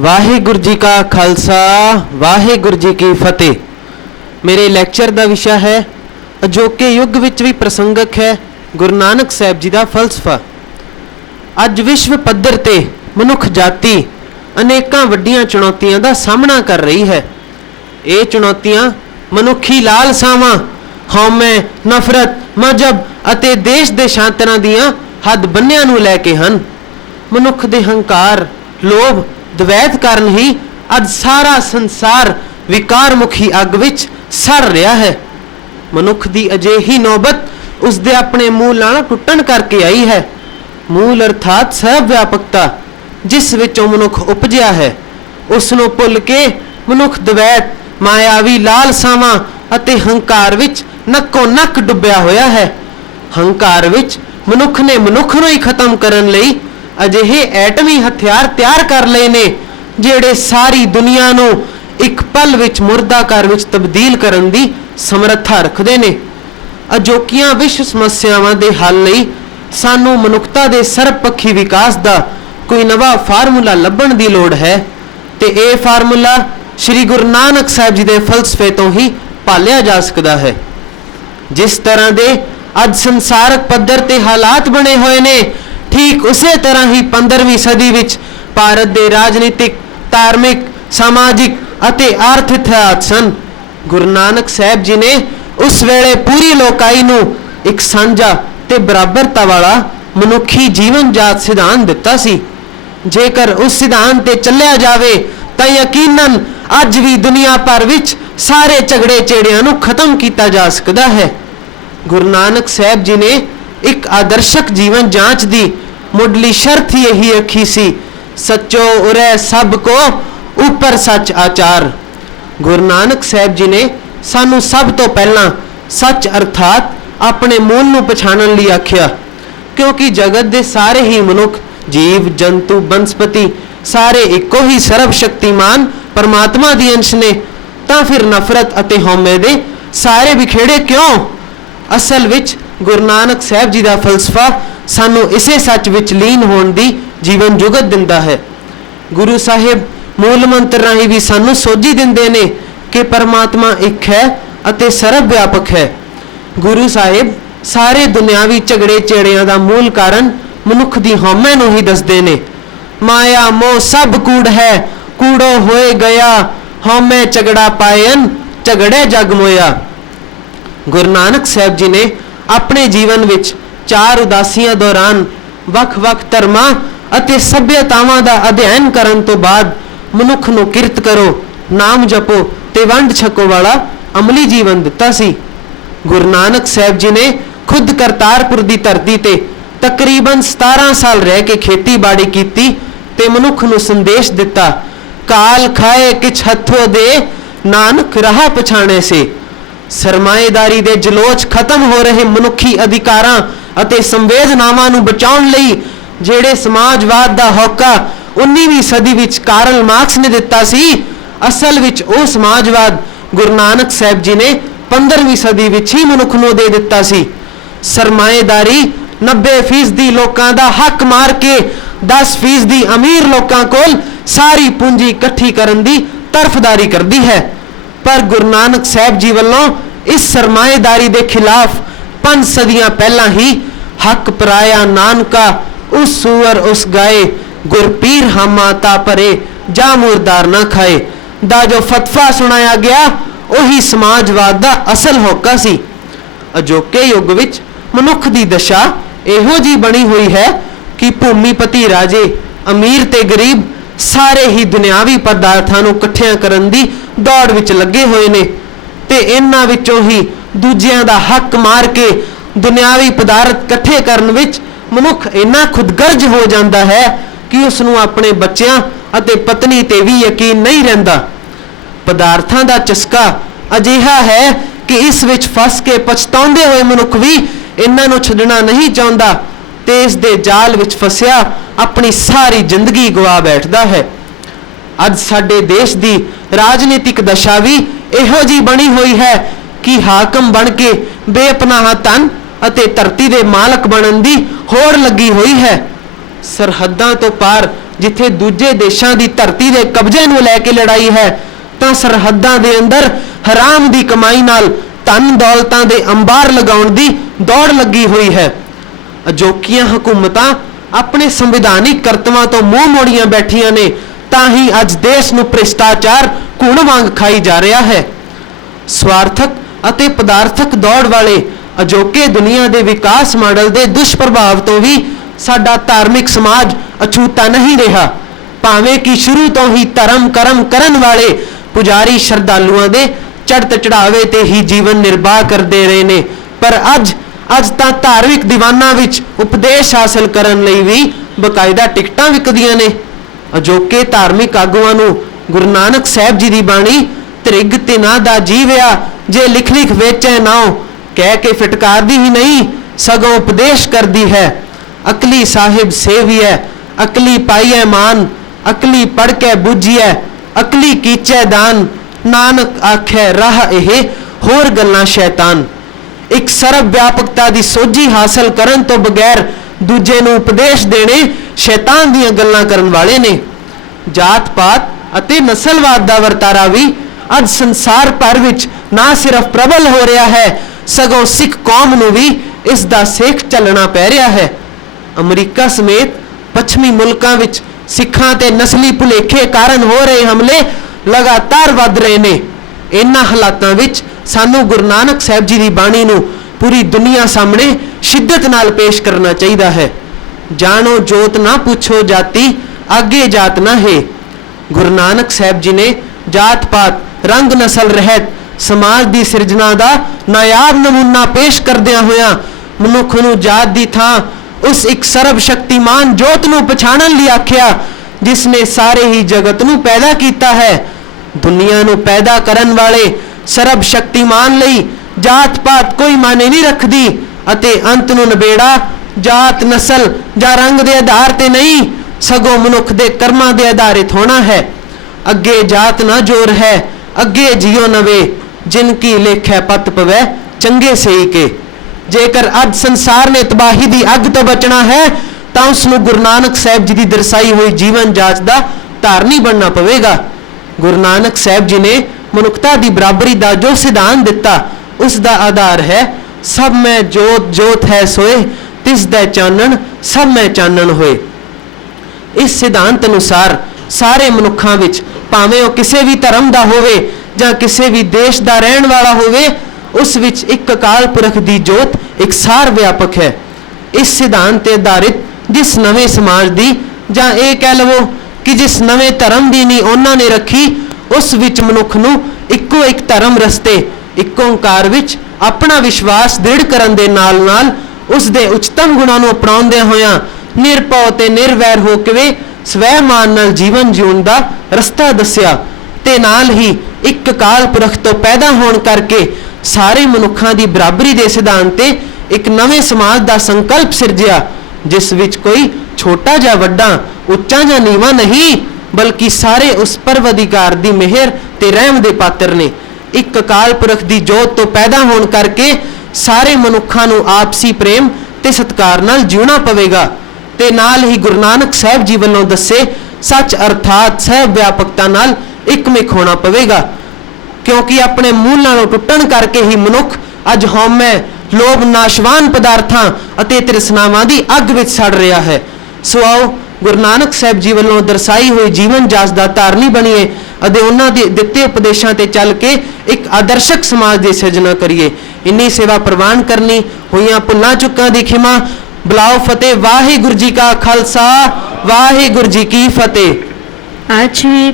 ਵਾਹਿਗੁਰੂ ਜੀ का खालसा ਵਾਹਿਗੁਰੂ जी की फतेह। मेरे लैक्चर का विषय है अजोके युग विच भी प्रसंगक है गुरु नानक साहब जी का फलसफा। अज विश्व पद्धर ते मनुख जाति अनेकां वड्डियां चुनौतियां का सामना कर रही है। ये चुनौतियां मनुखी लालसावां, हौमे, नफरत, मजहब अते देश देशांतरां दियां हद बन्नियां नूं लैके हन। मनुख दे हंकार, लोभ, द्वैत कारण ही अज सारा संसार विकार मुखी अग विच सड़ रहा है। मनुख दी अजिही नौबत उसदे अपने मूल नाल टुटण करके आई है। मूल अर्थात सब व्यापकता जिस विचों मनुख उपजिया है, उसनों भुल के मनुख द्वैत, मायावी लालसावां अते हंकार विच नक्को नक डुब्बिया होया है। हंकार विच मनुख ने मनुख नूं ही खत्म करन लई अजिहे एटमी हथियार तैयार कर लए ने ਜਿਹੜੇ सारी दुनिया ਨੂੰ एक पल विच मुर्दाघर विच तब्दील करन दी समर्था रखते हैं। अजोकियां विश्व समस्यावां दे हल लई सानू मनुखता दे सर्वपक्षी विकास दा कोई नवा फार्मूला लभण दी लोड़ है ते यह फार्मूला श्री गुरु नानक साहब जी दे फलसफे तो ही पालिया जा सकता है। जिस तरह दे अज संसारक पद्धर ते हालात बने हुए ने, ठीक उसे तरह ही 15वीं सदी विच भारत दे राजनीतिक, धार्मिक, समाजिक अते आर्थिक हालात सन। गुरु नानक साहब जी ने उस वेले पूरी लोकाई नूं एक सांझा ते बराबरता वाला मनुखी जीवन जात सिद्धांत दिता सी। जेकर उस सिद्धांत ते चलिया जावे तां यकीनन अज भी दुनिया भर विच सारे झगड़े चेड़ियां नूं खत्म किया जा सकता है। गुरु नानक साहब जी ने एक आदर्शक जीवन जांच दी मुढ़ली शर्त यही रखी सी, सच्चो उरै सब को ऊपर सच आचार। गुरु नानक साहब जी ने सानू सब तो पहला सच अर्थात अपने मूल नूं पछाणन लई आख्या, क्योंकि जगत दे सारे ही मनुख, जीव जंतु, बनस्पति सारे इको ही सर्वशक्तिमान परमात्मा दी अंश ने, तां फिर नफरत अते हौमे दे सारे बिखेड़े क्यों? असल विच गुरु नानक साहब जी का फलसफा सानू इसे सच विच लीन होने दी जीवन जुगत दिंदा है। गुरु साहिब मूल मंत्र राही भी सानू सोझी दिंदे ने कि परमात्मा एक है अते सर्व व्यापक है। गुरु साहिब सारे दुनियावी झगड़े चेड़ियां का मूल कारण मनुख दी हौमे नूं ही दसदे ने। माया मोह सब कूड़ है, कूड़ो होए गया, हौमे झगड़ा पायन, झगड़े जग मोया। गुरु नानक साहब जी ने अपने जीवन विच 4 उदासियां दौरान वख-वख धर्मां अते सभ्यतावां दा अध्ययन करन तो बाद मनुख नूं किरत करो, नाम जपो ते वंड छको वाला अमली जीवन दिता सी। गुरु नानक साहब जी ने खुद करतारपुर दी धरती ते तकरीबन 17 साल रह के खेतीबाड़ी कीती ते मनुख नूं संदेश दिता, काल खाए किछ हथों दे, नानक राह पछाणे से। सरमाएदारी दे जलोच खत्म हो रहे मनुखी अधिकारां अते संवेदनावां नूं बचाउण लई ਜਿਹੜੇ समाजवाद ਦਾ होका 19वीं सदी विच कार्ल मार्क्स ने दिता सी, असल विच ਉਹ समाजवाद गुरु नानक साहब जी ने 15वीं सदी विच ही मनुख नूं दे दिता सी। सरमाएदारी 90% लोकां दा हक मार के 10% अमीर लोकां कोल सारी पूंजी इकट्ठी करन दी तरफदारी करदी है। पर गुरु नानक साहब जी वालों इस सरमाएदारी के खिलाफ 5 सदियां पहला ही हक पराया नानका उस सूअर उस गाए, गुरपीर हामा ता परे, जा मुरदार ना खाए दा जो फतवा सुनाया गया वही समाजवाद का असल होका सी। अजोके युग विच मनुख दी दशा इहो जी बनी हुई है कि भूमिपति राजे, अमीर ते गरीब सारे ही दुनियावी पदार्थां नूं इकट्ठियां करन दी दौड़ विच लगे हुए ने ते इन्हां विचों ही दूजियां दा हक मार के दुनियावी पदार्थ इकट्ठे करन विच मनुख इन्ना खुदगर्ज हो जाता है कि उसनूं अपने बच्चों अते पत्नी ते भी यकीन नहीं रहिंदा। पदार्थां दा चस्का अजिहा है कि इस विच फस के पछताउंदे होए मनुख भी इन्हां नूं छड्डना नहीं चाहुंदा ते इस दे जाल विच फसिया अपनी सारी जिंदगी गवा बैठदा है। अज साडे देश दी राजनीतिक दशा भी इहो जी बनी हुई है कि हाकम बन के बेपनाह धन अते धरती दे मालक बनन दी होड़ लगी हुई है। सरहदां तो पार ਜਿੱਥੇ ਦੂਜੇ ਦੇਸ਼ਾਂ ਦੀ ਧਰਤੀ ਦੇ ਕਬਜ਼ੇ ਨੂੰ ਲੈ ਕੇ ਲੜਾਈ ਹੈ, ਤਾਂ ਸਰਹੱਦਾਂ ਦੇ ਅੰਦਰ ਹਰਾਮ ਦੀ ਕਮਾਈ ਨਾਲ ਧਨ ਦੌਲਤਾਂ ਦੇ ਅੰਬਾਰ ਲਗਾਉਣ ਦੀ ਦੌੜ ਲੱਗੀ ਹੋਈ ਹੈ। ਅਜੋਕੀਆਂ ਹਕੂਮਤਾਂ ਆਪਣੇ ਸੰਵਿਧਾਨਿਕ ਕਰਤਵਾਂ ਤੋਂ ਮੂੰਹ ਮੋੜੀਆਂ ਬੈਠੀਆਂ ਨੇ, ਤਾਂ ਹੀ ਅੱਜ ਦੇਸ਼ ਨੂੰ ਭ੍ਰਿਸ਼ਟਾਚਾਰ ਘੁਣ ਵਾਂਗ ਖਾਈ ਜਾ ਰਿਹਾ ਹੈ। ਸਵਾਰਥਕ ਅਤੇ ਪਦਾਰਥਕ ਦੌੜ ਵਾਲੇ ਅਜੋਕੇ ਦੁਨੀਆ ਦੇ ਵਿਕਾਸ ਮਾਡਲ ਦੇ ਦੁਸ਼ਪ੍ਰਭਾਵ ਤੋਂ ਵੀ ਸਾਡਾ ਧਾਰਮਿਕ ਸਮਾਜ ਅਛੂਤਾ ਨਹੀਂ ਰਿਹਾ। ਭਾਵੇਂ ਕਿ ਸ਼ੁਰੂ ਤੋਂ ਹੀ ਧਰਮ ਕਰਮ ਕਰਨ ਵਾਲੇ ਪੁਜਾਰੀ ਸ਼ਰਧਾਲੂਆਂ ਦੇ ਚੜ੍ਹਤ ਚੜਾਵੇ ਤੇ ਹੀ ਜੀਵਨ ਨਿਰਵਾਹ ਕਰਦੇ ਰਹੇ ਨੇ, ਪਰ ਅੱਜ ਤਾਂ ਧਾਰਮਿਕ ਦੀਵਾਨਾਂ ਵਿੱਚ ਉਪਦੇਸ਼ ਹਾਸਲ ਕਰਨ ਲਈ ਵੀ ਬਕਾਇਦਾ ਟਿਕਟਾਂ ਵਿਕਦੀਆਂ ਨੇ। ਅਜੋਕੇ ਧਾਰਮਿਕ ਆਗੂਆਂ ਨੂੰ ਗੁਰੂ ਨਾਨਕ ਸਾਹਿਬ ਜੀ ਦੀ ਬਾਣੀ ਤ੍ਰਿਗ ਤਿਨਾ ਦਾ ਜੀਵਿਆ ਜੇ ਲਿਖ ਲਿਖ ਵੇਚੈ ਨਾਉ ਕਹਿ ਕੇ ਫਟਕਾਰਦੀ ਹੀ ਨਹੀਂ, ਸਗੋਂ ਉਪਦੇਸ਼ ਕਰਦੀ ਹੈ। ਅਕਲੀ ਸਾਹਿਬ ਸੇਵੀਐ ਅਕਲੀ ਪਾਈਐ ਮਾਨ, ਅਕਲੀ ਪੜ ਕੇ ਬੁੱਝੀਐ ਅਕਲੀ ਕੀਚੈ ਦਾਨ, ਨਾਨਕ ਆਖੈ ਰਾਹ ਇਹ ਹੋਰ ਗੱਲਾਂ ਸ਼ੈਤਾਨ। ਇੱਕ ਸਰਬ ਵਿਆਪਕਤਾ ਦੀ ਸੋਝੀ ਹਾਸਲ ਕਰਨ ਤੋਂ ਬਗੈਰ ਦੂਜੇ ਨੂੰ ਉਪਦੇਸ਼ ਦੇਣੇ ਸ਼ੈਤਾਨ ਦੀਆਂ ਗੱਲਾਂ ਕਰਨ ਵਾਲੇ ਨੇ। ਜਾਤ ਪਾਤ ਅਤੇ ਨਸਲਵਾਦ ਦਾ ਵਰਤਾਰਾ ਵੀ ਅੱਜ ਸੰਸਾਰ ਭਰ ਵਿੱਚ ਨਾ ਸਿਰਫ ਪ੍ਰਬਲ ਹੋ ਰਿਹਾ ਹੈ, ਸਗੋਂ ਸਿੱਖ ਕੌਮ ਨੂੰ ਵੀ ਇਸ ਦਾ ਸੇਖ ਚੱਲਣਾ ਪੈ ਰਿਹਾ ਹੈ। ਅਮਰੀਕਾ ਸਮੇਤ ਪੱਛਮੀ ਮੁਲਕਾਂ ਵਿੱਚ ਸਿੱਖਾਂ ਤੇ ਨਸਲੀ ਭੁਲੇਖੇ ਕਾਰਨ ਹੋ ਰਹੇ ਹਮਲੇ ਲਗਾਤਾਰ ਵੱਧ ਰਹੇ ਨੇ। ਇਹਨਾਂ ਹਾਲਾਤਾਂ ਵਿੱਚ ਸਾਨੂੰ ਗੁਰੂ ਨਾਨਕ ਸਾਹਿਬ ਜੀ ਦੀ ਬਾਣੀ ਨੂੰ ਪੂਰੀ ਦੁਨੀਆ ਸਾਹਮਣੇ ਸ਼ਿੱਦਤ ਨਾਲ ਪੇਸ਼ ਕਰਨਾ ਚਾਹੀਦਾ ਹੈ। ਜਾਣੋ ਜੋਤ ਨਾ ਪੁੱਛੋ ਜਾਤੀ, ਅੱਗੇ ਜਾਤ ਨਾ ਹੈ। ਗੁਰੂ ਨਾਨਕ ਸਾਹਿਬ ਜੀ ਨੇ ਜਾਤ ਪਾਤ ਰੰਗ ਨਸਲ ਰਹਿਤ ਸਮਾਜ ਦੀ ਸਿਰਜਣਾ ਦਾ ਨਾਯਾਬ ਨਮੂਨਾ ਪੇਸ਼ ਕਰਦਿਆਂ ਹੋਇਆਂ ਮਨੁੱਖ ਨੂੰ ਜਾਤ ਦੀ ਥਾਂ ਉਸ ਇੱਕ ਸਰਬ ਸ਼ਕਤੀਮਾਨ ਜੋਤ ਨੂੰ ਪਛਾਣਨ ਲਈ ਆਖਿਆ, ਜਿਸ ਨੇ ਸਾਰੇ ਹੀ ਜਗਤ ਨੂੰ ਪੈਦਾ ਕੀਤਾ ਹੈ। ਦੁਨੀਆ ਨੂੰ ਪੈਦਾ ਕਰਨ ਵਾਲੇ ਸਰਬ ਸ਼ਕਤੀਮਾਨ ਲਈ ਜਾਤ ਪਾਤ ਕੋਈ ਮਾਨੇ ਨਹੀਂ ਰੱਖਦੀ ਅਤੇ ਅੰਤ ਨੂੰ ਨਿਬੇੜਾ ਜਾਤ ਨਸਲ ਜਾਂ ਰੰਗ ਦੇ ਆਧਾਰ ਤੇ ਨਹੀਂ, ਸਗੋਂ ਮਨੁੱਖ ਦੇ ਕਰਮਾਂ ਦੇ ਆਧਾਰਿਤ ਹੋਣਾ ਹੈ। ਅੱਗੇ ਜਾਤ ਨਾ ਜੋਰ ਹੈ ਅੱਗੇ ਜਿਉ ਨਵੇ, ਜਿਨ ਕੀ ਲੇਖੈ ਪਤ ਪਵੈ ਚੰਗੇ ਸਹੀ ਕੇ। ਜੇਕਰ ਅੱਜ ਸੰਸਾਰ ਨੇ ਤਬਾਹੀ ਦੀ ਅੱਗ ਤੋਂ ਬਚਣਾ ਹੈ ਤਾਂ ਉਸ ਨੂੰ ਗੁਰੂ ਨਾਨਕ ਸਾਹਿਬ ਜੀ ਦੀ ਦਰਸਾਈ ਹੋਈ ਜੀਵਨ ਜਾਂਚ ਦਾ ਧਾਰਨੀ ਬਣਨਾ ਪਵੇਗਾ। ਗੁਰੂ ਨਾਨਕ ਸਾਹਿਬ ਜੀ ਨੇ ਮਨੁੱਖਤਾ ਦੀ ਬਰਾਬਰੀ ਦਾ ਜੋ ਸਿਧਾਂਤ ਦਿੱਤਾ, ਉਸ ਦਾ ਆਧਾਰ ਹੈ ਸਭ ਮੈਂ ਜੋਤ ਜੋਤ ਹੈ ਸੋਏ, ਤਿਸ ਦਾ ਚਾਨਣ ਸਭ ਮੈਂ ਚਾਨਣ ਹੋਏ। ਇਸ ਸਿਧਾਂਤ ਅਨੁਸਾਰ ਸਾਰੇ ਮਨੁੱਖਾਂ ਵਿੱਚ ਭਾਵੇਂ ਉਹ ਕਿਸੇ ਵੀ ਧਰਮ ਦਾ ਹੋਵੇ ਜਾਂ ਕਿਸੇ ਵੀ ਦੇਸ਼ ਦਾ ਰਹਿਣ ਵਾਲਾ ਹੋਵੇ, ਉਸ ਵਿੱਚ ਇੱਕ ਅਕਾਲ ਪੁਰਖ ਦੀ ਜੋਤ ਇਕਸਾਰ ਵਿਆਪਕ ਹੈ। ਇਸ ਸਿਧਾਂਤ ਤੇ ਆਧਾਰਿਤ ਜਿਸ ਨਵੇਂ ਸਮਾਜ ਦੀ ਜਾਂ ਇਹ ਕਹਿ ਲਵੋ ਕਿ ਜਿਸ ਨਵੇਂ ਧਰਮ ਦੀ ਨੀ ਉਹਨਾਂ ਨੇ ਰੱਖੀ, ਉਸ ਵਿੱਚ ਮਨੁੱਖ ਨੂੰ ਇੱਕੋ ਇੱਕ ਧਰਮ ਰਸਤੇ ਇੱਕ ਓਂਕਾਰ ਵਿੱਚ ਆਪਣਾ ਵਿਸ਼ਵਾਸ ਦ੍ਰਿੜ ਕਰਨ ਦੇ ਨਾਲ ਨਾਲ ਉਸ ਦੇ ਉੱਚਤਮ ਗੁਣਾਂ ਨੂੰ ਅਪਣਾਉਂਦਿਆਂ ਹੋਇਆਂ ਨਿਰਭਉ ਤੇ ਨਿਰਵੈਰ ਹੋ ਕੇ ਸਵੈਮਾਨ ਨਾਲ ਜੀਵਨ ਜਿਉਣ ਦਾ ਰਸਤਾ ਦੱਸਿਆ ਤੇ ਨਾਲ ਹੀ ਇੱਕ ਅਕਾਲ ਪੁਰਖ ਤੋਂ ਪੈਦਾ ਹੋਣ ਕਰਕੇ ਸਾਰੇ ਮਨੁੱਖਾਂ ਦੀ ਬਰਾਬਰੀ ਦੇ ਸਿਧਾਂਤ ਤੇ ਇੱਕ ਨਵੇਂ ਸਮਾਜ ਦਾ ਸੰਕਲਪ ਸਿਰਜਿਆ, ਜਿਸ ਵਿੱਚ ਕੋਈ ਛੋਟਾ ਜਾਂ ਵੱਡਾ, ਉੱਚਾ ਜਾਂ ਨੀਵਾਂ ਨਹੀਂ, ਬਲਕਿ ਸਾਰੇ ਉਸ ਪਰਵਅਧਿਕਾਰ ਦੀ ਮਿਹਰ ਤੇ ਰਹਿਮ ਦੇ ਪਾਤਰ ਨੇ। ਇੱਕ ਅਕਾਲ ਪੁਰਖ ਦੀ ਜੋਤ ਤੋਂ ਪੈਦਾ ਹੋਣ ਕਰਕੇ ਸਾਰੇ ਮਨੁੱਖਾਂ ਨੂੰ ਆਪਸੀ ਪ੍ਰੇਮ ਤੇ ਸਤਿਕਾਰ ਨਾਲ ਜਿਉਣਾ ਪਵੇਗਾ ਤੇ ਨਾਲ ਹੀ ਗੁਰੂ ਨਾਨਕ ਸਾਹਿਬ ਜੀ ਵੱਲੋਂ ਦੱਸੇ ਸੱਚ ਅਰਥਾਤ ਸਹਿਬ ਵਿਆਪਕਤਾ ਨਾਲ ਇੱਕਮਿਕ ਹੋਣਾ ਪਵੇਗਾ, ਕਿਉਂਕਿ ਆਪਣੇ ਮੂਲ ਨਾਲੋਂ ਟੁੱਟਣ ਕਰਕੇ ਹੀ ਮਨੁੱਖ ਅੱਜ ਹਉਮੈ ਲੋਭ ਨਾਸ਼ਵਾਨ ਪਦਾਰਥਾਂ ਅਤੇ ਤ੍ਰਿਸ਼ਨਾਵਾਂ ਦੀ ਅੱਗ ਵਿੱਚ ਸੜ ਰਿਹਾ ਹੈ। ਸੋ ਆਓ ਗੁਰੂ ਨਾਨਕ ਸਾਹਿਬ ਜੀ ਵੱਲੋਂ ਦਰਸਾਈ ਹੋਈ ਜੀਵਨ ਜਾਂਚ ਦਾ ਧਾਰਨੀ ਬਣੀਏ ਅਤੇ ਉਹਨਾਂ ਦੇ ਦਿੱਤੇ ਉਪਦੇਸ਼ਾਂ ਤੇ ਚੱਲ ਕੇ ਇੱਕ ਆਦਰਸ਼ਕ ਸਮਾਜ ਦੀ ਸਿਰਜਣਾ ਕਰੀਏ। ਇੰਨੀ ਸੇਵਾ ਪ੍ਰਵਾਨ ਕਰਨੀ ਹੋਈਆਂ ਭੁੱਲਾਂ ਚੁੱਕਾਂ ਦੀ ਖਿਮਾ। ਬੁਲਾਓ ਫਤਿਹ। ਵਾਹਿਗੁਰੂ ਜੀ ਕਾ ਖਾਲਸਾ, ਵਾਹਿਗੁਰੂ ਜੀ ਕੀ ਫਤਿਹ। ਅੱਜ ਵੀ